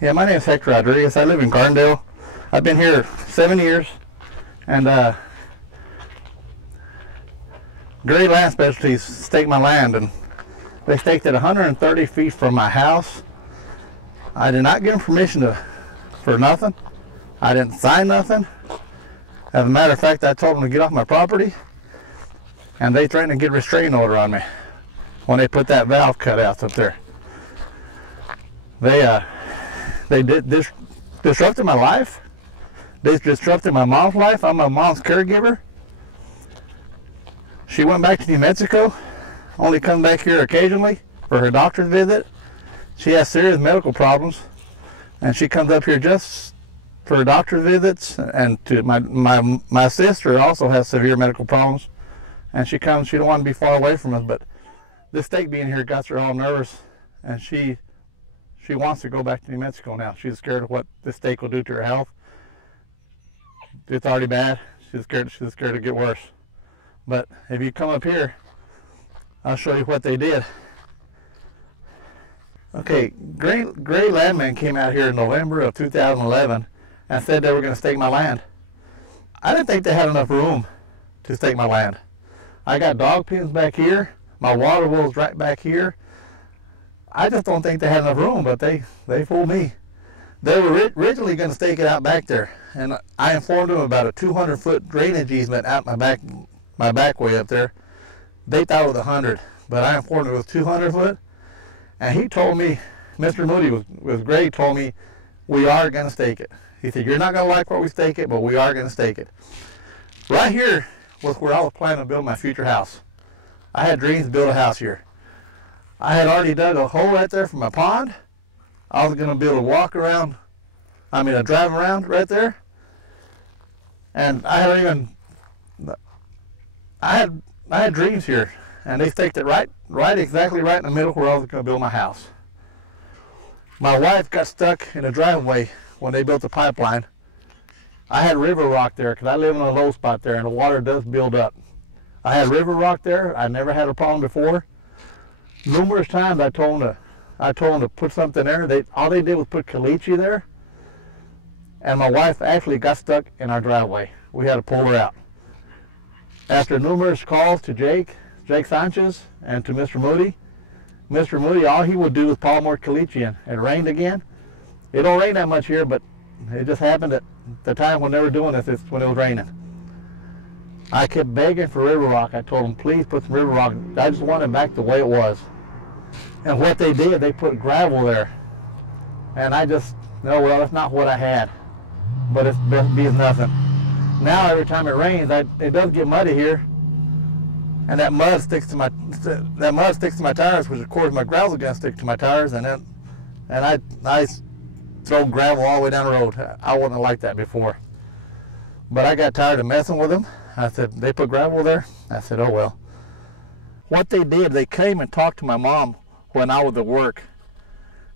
Yeah, my name is Hector Rodriquez. I live in Gardendale. I've been here 7 years, and Berry Land Specialties staked my land, and they staked it 130 feet from my house. I did not give them permission for nothing. I didn't sign nothing. As a matter of fact, I told them to get off my property, and they threatened to get a restraining order on me when they put that valve cutout up there. They disrupted my life. They disrupted my mom's life. I'm my mom's caregiver. She went back to New Mexico, only comes back here occasionally for her doctor's visit. She has serious medical problems, and she comes up here just for her doctor's visits. And to my sister also has severe medical problems, and she comes. She don't want to be far away from us, but this stake being here got her all nervous, and she wants to go back to New Mexico now. She's scared of what this stake will do to her health. It's already bad. She's scared to get worse. But if you come up here, I'll show you what they did. Okay, Gray Landman came out here in November of 2011 and said they were going to stake my land. I didn't think they had enough room to stake my land. I got dog pens back here. My water well's right back here. I just don't think they had enough room, but they fooled me. They were originally going to stake it out back there, and I informed them about a 200-foot drainage easement out my back way up there. They thought it was 100, but I informed them it was 200 foot, and he told me, Mr. Moody was great, told me, we are going to stake it. He said, you're not going to like where we stake it, but we are going to stake it. Right here was where I was planning to build my future house. I had dreams to build a house here. I had already dug a hole right there for my pond. I was going to be able to a drive around right there. And I had dreams here, and they staked it exactly right in the middle where I was going to build my house. My wife got stuck in a driveway when they built the pipeline. I had river rock there because I live in a low spot there, and the water does build up. I had river rock there. I never had a problem before. Numerous times I told them to put something there. All they did was put caliche there, and my wife actually got stuck in our driveway. We had to pull her out. After numerous calls to Jake Sanchez, and to Mr. Moody, all he would do was pour more caliche in. It rained again. It don't rain that much here, but it just happened at the time when they were doing this, it's when it was raining. I kept begging for river rock. I told them, please put some river rock. I just want it back the way it was. And what they did, they put gravel there. And I just, no, well, that's not what I had. But it's best be as nothing. Now every time it rains, it does get muddy here. And that mud sticks to my tires, which of course my gravel's gonna stick to my tires, and I throw gravel all the way down the road. I wouldn't have liked that before. But I got tired of messing with them. I said, they put gravel there? I said, oh well. What they did, they came and talked to my mom when I was at work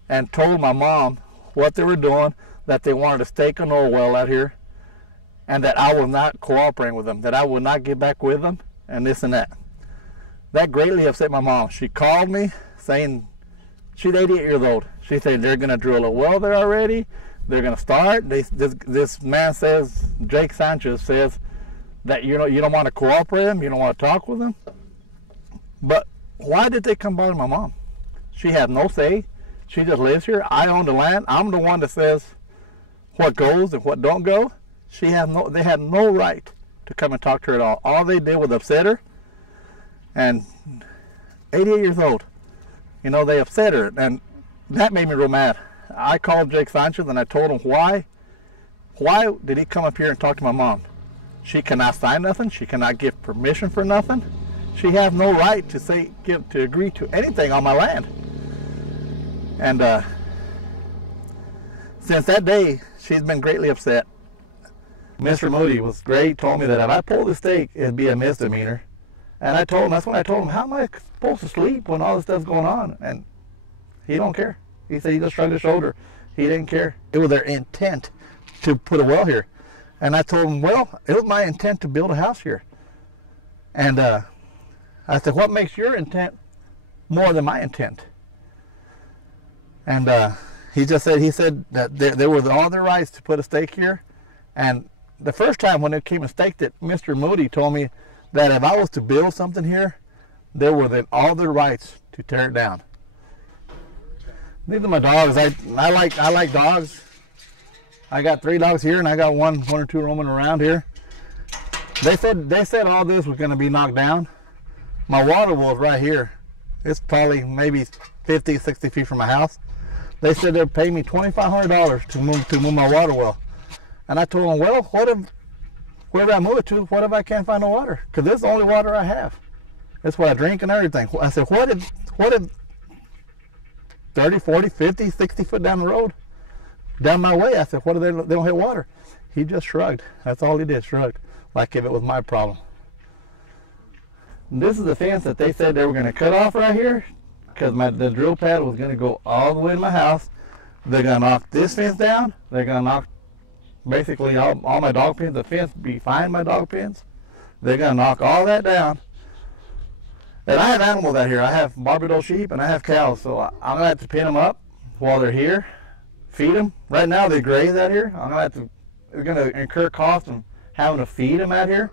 and told my mom what they were doing, that they wanted to stake an oil well out here, and that I was not cooperating with them, that I would not get back with them, and this and that. That greatly upset my mom. She called me saying, she's 88 years old. She said they're going to drill a well there already. They're going to start. This man says, Jake Sanchez says, that you don't want to cooperate with them, you don't want to talk with them. But why did they come bother my mom? She has no say. She just lives here. I own the land. I'm the one that says what goes and what don't go. They had no right to come and talk to her at all. All they did was upset her. And 88 years old, they upset her, and that made me real mad. I called Jake Sanchez and I told him why did he come up here and talk to my mom? She cannot sign nothing. She cannot give permission for nothing. She has no right to agree to anything on my land. And since that day, she's been greatly upset. Mr. Moody was great. Told me that if I pulled the stake, it'd be a misdemeanor. And that's when I told him, how am I supposed to sleep when all this stuff's going on? And he don't care. He said he just shrugged his shoulder. He didn't care. It was their intent to put a well here. And I told him, well, it was my intent to build a house here. And I said, what makes your intent more than my intent? And he said that there was all their rights to put a stake here. And the first time when they came and staked it, Mr. Moody told me that if I was to build something here, they were then all their rights to tear it down. These are my dogs. I like dogs. I got 3 dogs here, and I got one or two roaming around here. They said all this was going to be knocked down. My water well is right here. It's probably maybe 50, 60 feet from my house. They said they'd pay me $2,500 to move my water well. And I told them, well, what if, wherever I move it to, what if I can't find no water? Because this is the only water I have. That's what I drink and everything. I said, what if 30, 40, 50, 60 foot down the road, down my way? I said, what if they don't have water? He just shrugged. That's all he did, shrugged, like if it was my problem. And this is the fence that they said they were going to cut off right here, because the drill pad was going to go all the way to my house. They're going to knock this fence down. They're going to knock basically all my dog pens, the fence behind my dog pens. They're going to knock all that down. And I have animals out here. I have Barbados sheep and I have cows, so I'm going to have to pin them up while they're here, feed them. Right now they graze out here. It's going to incur cost of having to feed them out here.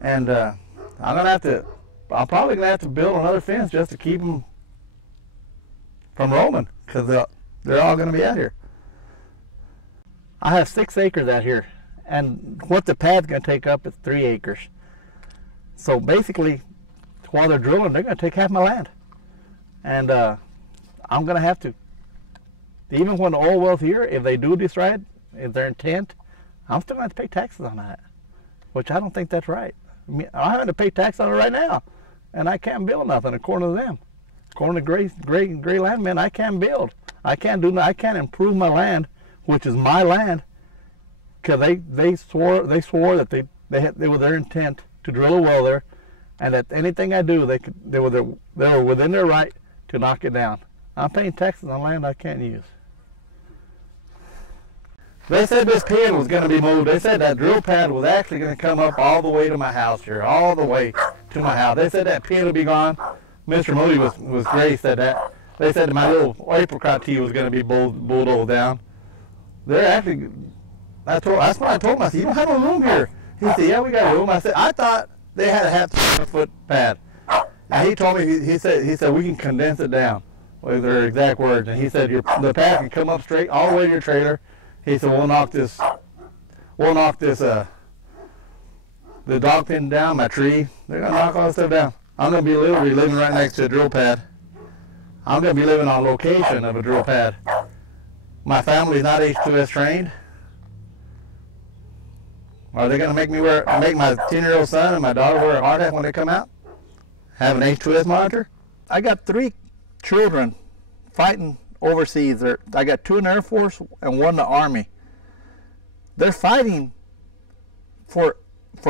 And I'm probably going to have to build another fence just to keep them from roaming, because they're all going to be out here. I have 6 acres out here, and what the pad's going to take up is 3 acres. So basically, while they're drilling, they're going to take half my land. And I'm going to have to, even when the oil well's here, if they do decide, if their intent, I'm still going to have to pay taxes on that, which I don't think that's right. I mean, I'm having to pay tax on it right now, and I can't build nothing according to them. According to gray landmen, I can't build. I can't improve my land, which is my land, because they swore that they were their intent to drill a well there, and that anything I do, they were within their right to knock it down. I'm paying taxes on land I can't use. They said this pen was going to be moved. They said that drill pad was actually going to come up all the way to my house here, all the way to my house. They said that pen would be gone. Mr. Moody was great, said that. They said my little apricot tea was going to be bulldozed down. They're actually, that's what I told him. I said, you don't have no room here. He said, yeah, we got room. I said, I thought they had a half 7-foot pad. And he told me, he said we can condense it down, with their exact words. And he said the pad can come up straight all the way to your trailer. He said we'll knock this the dog pen down, my tree. They're gonna knock all this stuff down. I'm gonna be literally living right next to a drill pad. I'm gonna be living on location of a drill pad. My family's not H2S trained. Are they gonna make my 10-year-old son and my daughter wear a hard hat when they come out? Have an H2S monitor? I got 3 children fighting overseas. I got 2 in the Air Force and 1 in the Army. They're fighting for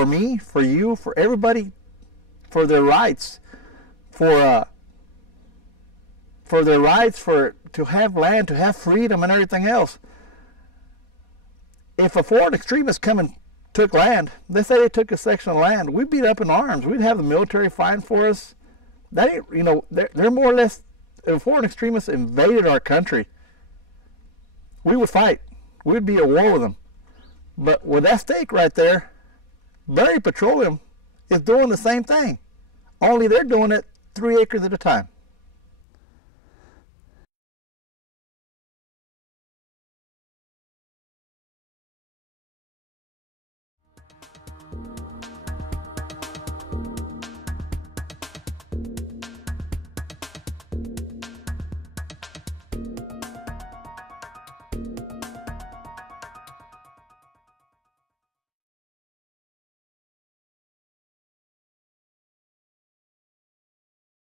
me, for you, for everybody, for their rights, for their rights to have land, to have freedom and everything else. If a foreign extremist come and took land, they say they took a section of land, we'd be up in arms. We'd have the military fighting for us. That ain't, you know, they're more or less, if foreign extremists invaded our country, we would fight. We'd be at war with them. But with that stake right there, Berry Petroleum is doing the same thing. Only they're doing it 3 acres at a time.